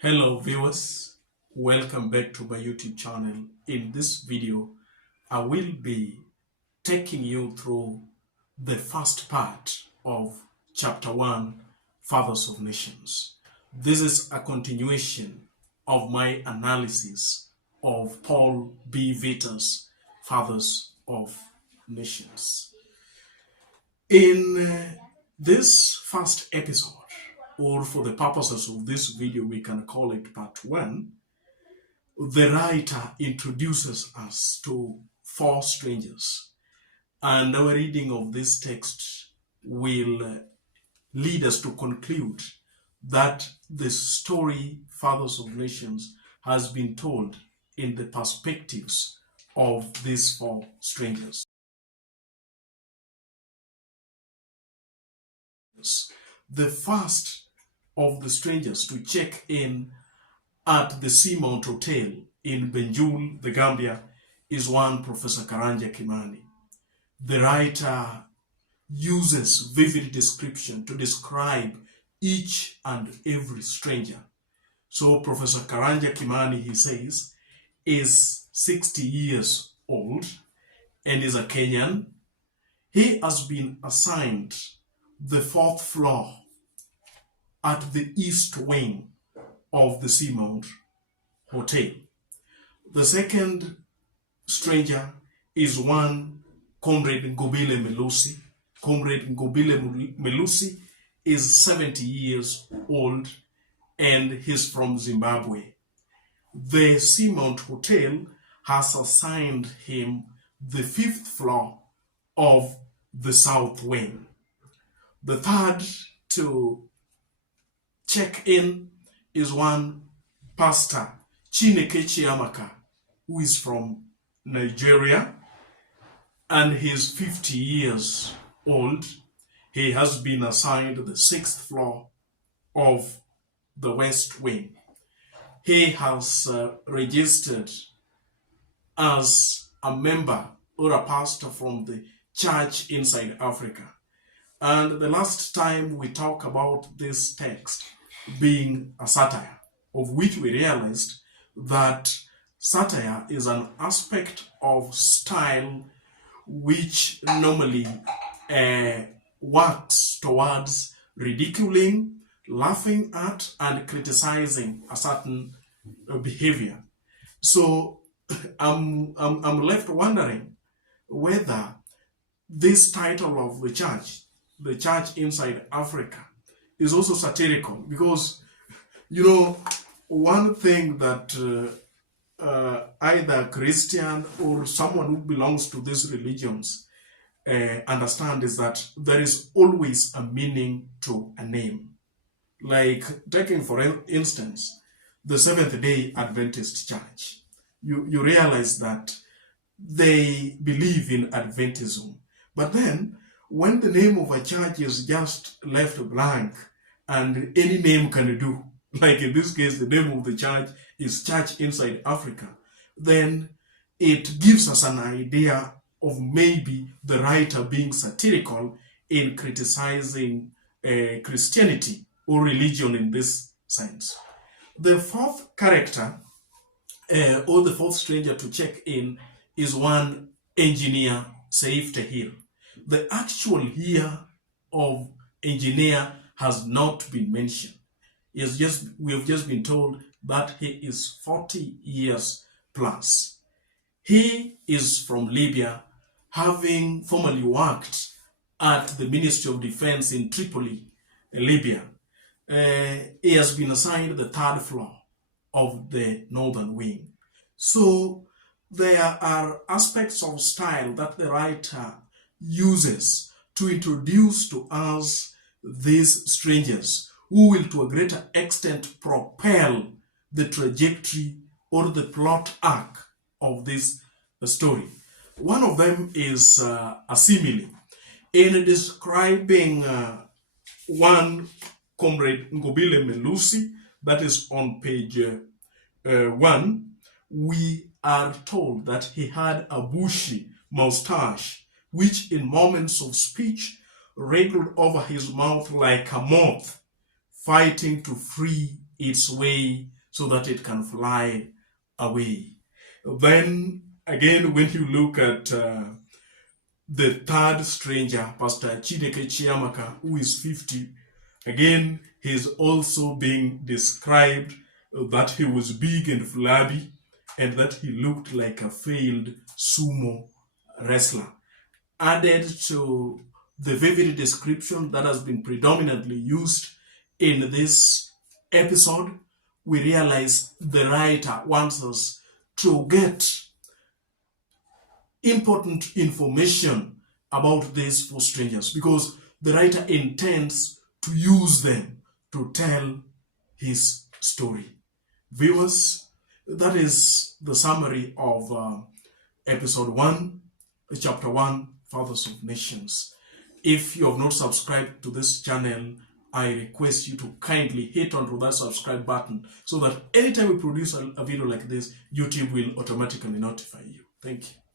Hello viewers, welcome back to my YouTube channel. In this video, I will be taking you through the first part of chapter 1, Fathers of Nations. This is a continuation of my analysis of Paul B. VITTA'S Fathers of Nations. In this first episode, or for the purposes of this video, we can call it part 1, the writer introduces us to 4 strangers. And our reading of this text will lead us to conclude that the story Fathers of Nations has been told in the perspectives of these 4 strangers. The first of the strangers to check in at the SEAMOUNT Hotel in Banjul, the Gambia, is one Professor Karanja Kimani. The writer uses vivid description to describe each and every stranger. So Professor Karanja Kimani, he says, is 60 years old and is a Kenyan. He has been assigned the 4th floor at the east wing of the SEAMOUNT Hotel. The second stranger is one Comrade Ngobile Melusi. Comrade Ngobile Melusi is 70 years old and he's from Zimbabwe. The SEAMOUNT Hotel has assigned him the 5th floor of the south wing. The third to check in is one Pastor Chineke Chiamaka, who is from Nigeria, and he's 50 years old. He has been assigned the 6th floor of the west wing. He has registered as a member or a pastor from the church inside Africa. And the last time we talked about this text being a satire, of which we realized that satire is an aspect of style which normally works towards ridiculing, laughing at, and criticizing a certain behavior. So I'm left wondering whether this title of the church inside Africa, is also satirical, because, one thing that either Christian or someone who belongs to these religions understand is that there is always a meaning to a name. Like, taking for instance, the Seventh-day Adventist Church. You realize that they believe in Adventism. But then, when the name of a church is just left blank and any name can do, like in this case, the name of the church is Church Inside Africa, then it gives us an idea of maybe the writer being satirical in criticizing Christianity or religion in this sense. The 4th character, or the 4th stranger to check in, is one engineer, Seif Tahir. The actual year of engineer has not been mentioned. We have just been told that he is 40 years plus. He is from Libya, having formerly worked at the Ministry of Defense in Tripoli, Libya. He has been assigned the 3rd floor of the northern wing. So there are aspects of style that the writer uses to introduce to us these strangers who will to a greater extent propel the trajectory or the plot arc of this story. One of them is a simile. In describing one Comrade Ngobile Melusi, that is on page 1, we are told that he had a bushy moustache which in moments of speech wriggled over his mouth like a moth fighting to free its way so that it can fly away. Then again, when you look at the third stranger, Pastor Chineke Chiamaka, who is 50, again, he's also being described that he was big and flabby and that he looked like a failed sumo wrestler. Added to the vivid description that has been predominantly used in this episode, we realize the writer wants us to get important information about these four strangers because the writer intends to use them to tell his story. Viewers, that is the summary of episode 1, chapter 1, Fathers of Nations. If you have not subscribed to this channel, I request you to kindly hit onto that subscribe button so that anytime we produce a video like this, YouTube will automatically notify you. Thank you.